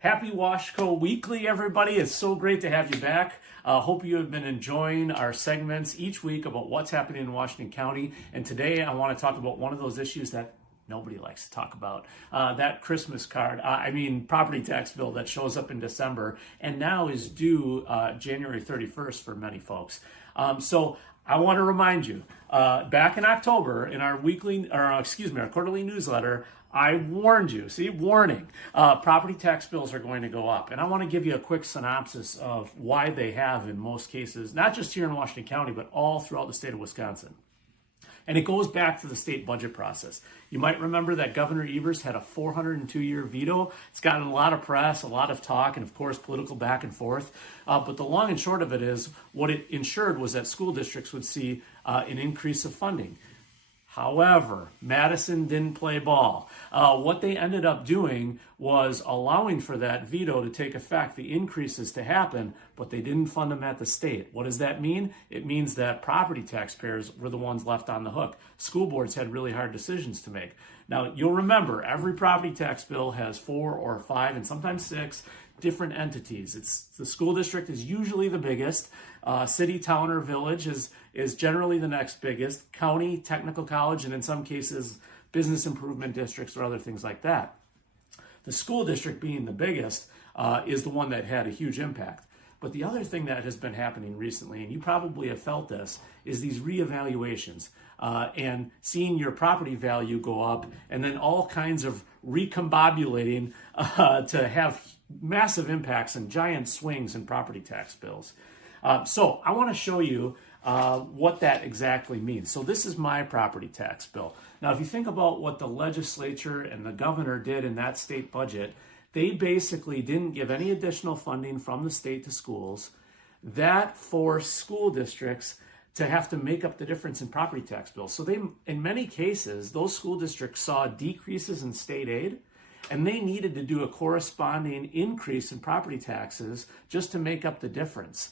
Happy WashCo Weekly, everybody. It's so great to have you back. Hope you have been enjoying our segments each week about what's happening in Washington County. And today I want to talk about one of those issues that nobody likes to talk about. That Christmas card, property tax bill that shows up in December and now is due January 31st for many folks. So I want to remind you, back in October in our quarterly newsletter, I warned you, warning, property tax bills are going to go up. And I want to give you a quick synopsis of why they have in most cases, not just here in Washington County, but all throughout the state of Wisconsin. And it goes back to the state budget process. You might remember that Governor Evers had a 402-year veto. It's gotten a lot of press, a lot of talk, and of course, political back and forth. But the long and short of it is, what it ensured was that school districts would see an increase of funding. However, Madison didn't play ball. What they ended up doing was allowing for that veto to take effect, the increases to happen, but they didn't fund them at the state. What does that mean? It means that property taxpayers were the ones left on the hook. School boards had really hard decisions to make. Now, you'll remember, every property tax bill has 4 or 5 and sometimes 6 different entities. The school district is usually the biggest. City, town, or village is generally the next biggest. County, technical college, and in some cases, business improvement districts or other things like that. The school district being the biggest is the one that had a huge impact. But the other thing that has been happening recently, and you probably have felt this, is these reevaluations and seeing your property value go up and then all kinds of recombobulating to have massive impacts and giant swings in property tax bills. So I want to show you what that exactly means. So this is my property tax bill. Now, if you think about what the legislature and the governor did in that state budget, they basically didn't give any additional funding from the state to schools. That forced school districts to have to make up the difference in property tax bills. So in many cases, those school districts saw decreases in state aid, and they needed to do a corresponding increase in property taxes just to make up the difference.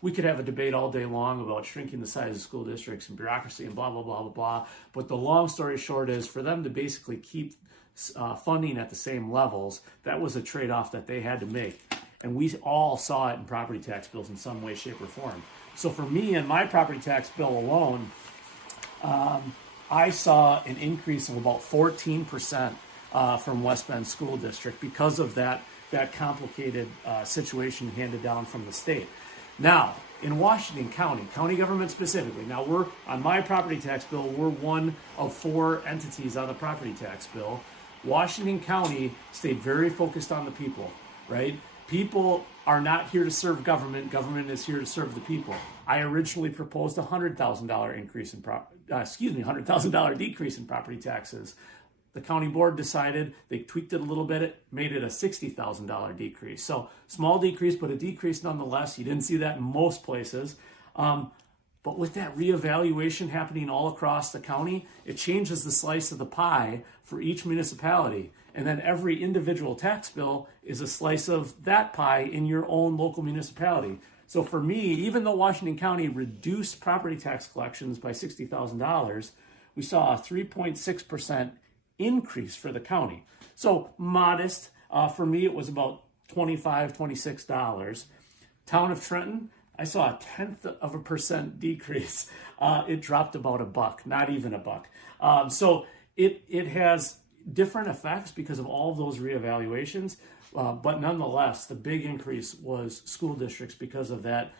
We could have a debate all day long about shrinking the size of school districts and bureaucracy and blah, blah, blah, blah, blah. But the long story short is, for them to basically keep funding at the same levels, that was a trade-off that they had to make. And we all saw it in property tax bills in some way, shape, or form. So for me, in my property tax bill alone, I saw an increase of about 14% from West Bend School District because of that complicated situation handed down from the state. Now, in Washington County, county government specifically, now we're on my property tax bill, we're one of 4 entities on the property tax bill. Washington County stayed very focused on the people, right? People are not here to serve government. Government is here to serve the people. I originally proposed a $100,000 decrease in property taxes. The county board decided, they tweaked it a little bit, made it a $60,000 decrease. So small decrease, but a decrease nonetheless. You didn't see that in most places. But with that reevaluation happening all across the county, it changes the slice of the pie for each municipality. And then every individual tax bill is a slice of that pie in your own local municipality. So for me, even though Washington County reduced property tax collections by $60,000, we saw a 3.6% increase for the county. So modest. For me, it was about $25, $26. Town of Trenton, I saw a 0.1% decrease. It dropped about $1, not even $1. So it has different effects because of all of those reevaluations. But nonetheless, the big increase was school districts because of that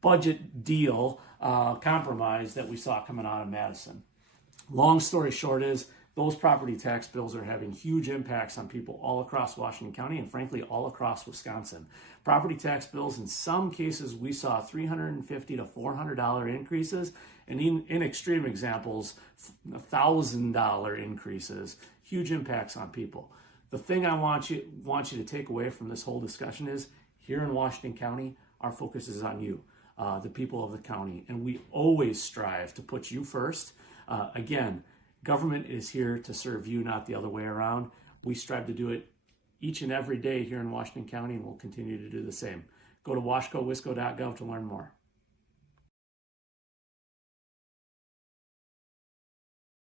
budget deal compromise that we saw coming out of Madison. Long story short is, those property tax bills are having huge impacts on people all across Washington County and frankly all across Wisconsin. Property tax bills, in some cases, we saw $350 to $400 increases, and in extreme examples, $1,000 increases. Huge impacts on people. The thing I want you to take away from this whole discussion is, here in Washington County, our focus is on you, the people of the county, and we always strive to put you first. Again, government is here to serve you, not the other way around. We strive to do it each and every day here in Washington County, and we'll continue to do the same. Go to washcowisco.gov to learn more.